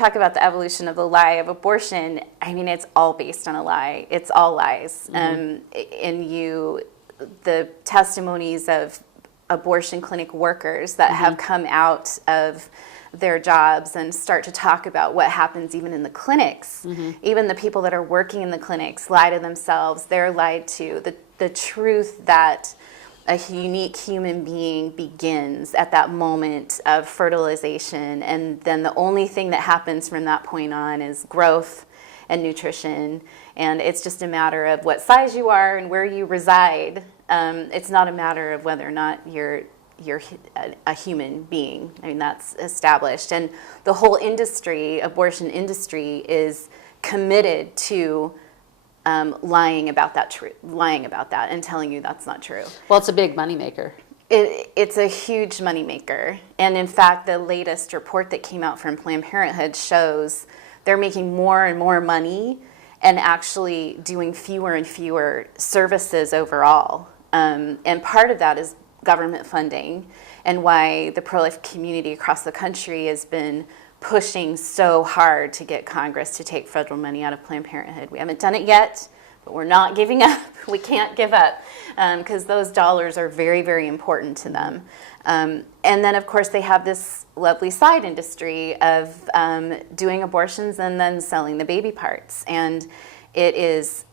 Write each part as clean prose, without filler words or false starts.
talk about the evolution of the lie of abortion, I mean, it's all based on a lie. It's all lies. The testimonies of abortion clinic workers that have come out of their jobs and start to talk about what happens even in the clinics. Even the people that are working in the clinics lie to themselves. They're lied to. The truth that a unique human being begins at that moment of fertilization, and then the only thing that happens from that point on is growth and nutrition, and it's just a matter of what size you are and where you reside. It's not a matter of whether or not you're a human being. I mean, that's established, and the whole industry, abortion industry, is committed to lying about that and telling you that's not true. Well, it's a big moneymaker. It's a huge moneymaker. And in fact, the latest report that came out from Planned Parenthood shows they're making more and more money and actually doing fewer and fewer services overall. And part of that is government funding, and why the pro-life community across the country has been pushing so hard to get Congress to take federal money out of Planned Parenthood. We haven't done it yet, but we're not giving up. We can't give up because those dollars are very, very important to them. And then, of course, they have this lovely side industry of doing abortions and then selling the baby parts. And it is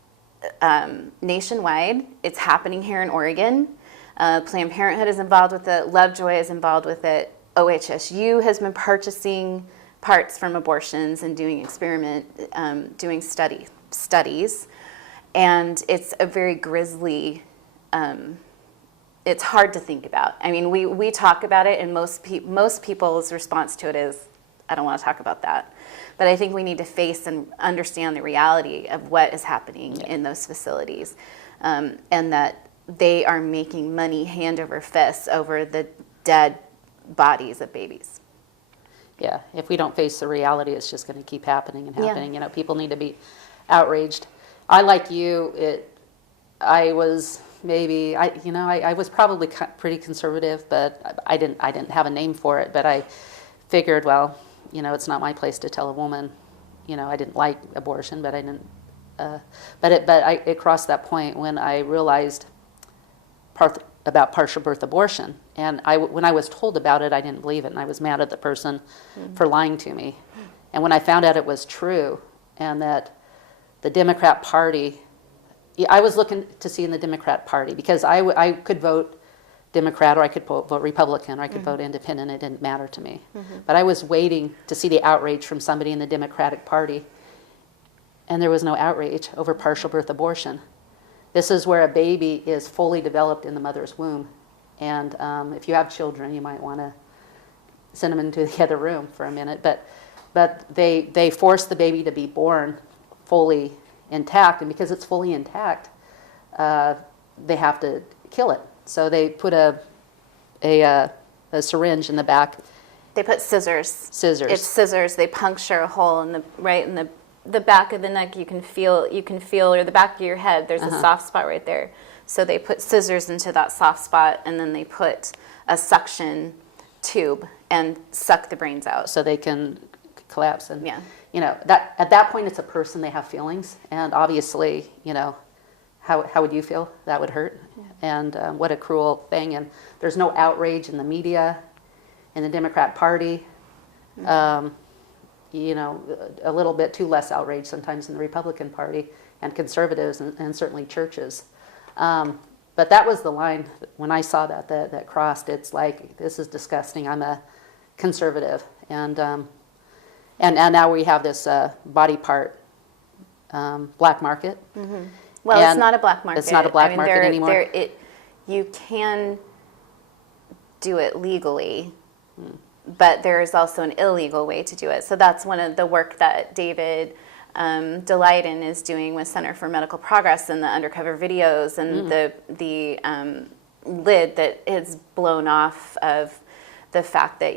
nationwide. It's happening here in Oregon. Planned Parenthood is involved with it. Lovejoy is involved with it. OHSU has been purchasing parts from abortions and doing studies, and it's a very grisly. It's hard to think about. I mean, we talk about it, and most people's response to it is, "I don't want to talk about that." But I think we need to face and understand the reality of what is happening in those facilities, and that they are making money hand over fist over the dead bodies of babies. Yeah, if we don't face the reality, it's just going to keep happening and happening. You know, people need to be outraged. I, like you, I was probably pretty conservative, but I didn't have a name for it. But I figured, well, you know, it's not my place to tell a woman. You know, I didn't like abortion, but I didn't. It crossed that point when I realized about partial birth abortion. And when I was told about it, I didn't believe it, and I was mad at the person for lying to me. And when I found out it was true, and that the Democrat Party, I was looking to see in the Democrat Party, because I could vote Democrat, or I could vote Republican, or I could vote independent. It didn't matter to me. But I was waiting to see the outrage from somebody in the Democratic Party, and there was no outrage over partial birth abortion. This is where a baby is fully developed in the mother's womb. And if you have children, you might want to send them into the other room for a minute. But they force the baby to be born fully intact. And because it's fully intact, they have to kill it. So they put a syringe in the back. They put scissors. Scissors. It's scissors. They puncture a hole in the back of the neck. You can feel, or the back of your head, there's a soft spot right there. So they put scissors into that soft spot, and then they put a suction tube and suck the brains out. So they can collapse. And, you know, that at that point it's a person, they have feelings. And obviously, you know, how would you feel? That would hurt. And what a cruel thing. And there's no outrage in the media, in the Democrat Party. You know, a little bit too less outrage sometimes in the Republican Party and conservatives, and certainly churches. But that was the line when I saw that crossed. It's like, this is disgusting. I'm a conservative, and now we have this body part black market. Well, it's not a black market. It's not a black market anymore. You can do it legally. But there is also an illegal way to do it. So that's one of the work that David Daleiden is doing with Center for Medical Progress, and the undercover videos, and the lid that is blown off of the fact that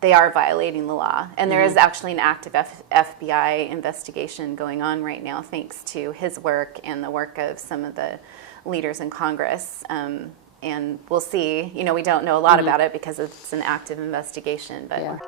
they are violating the law. And there is actually an active FBI investigation going on right now, thanks to his work and the work of some of the leaders in Congress. And we'll see. You know, we don't know a lot about it because it's an active investigation, but. Yeah.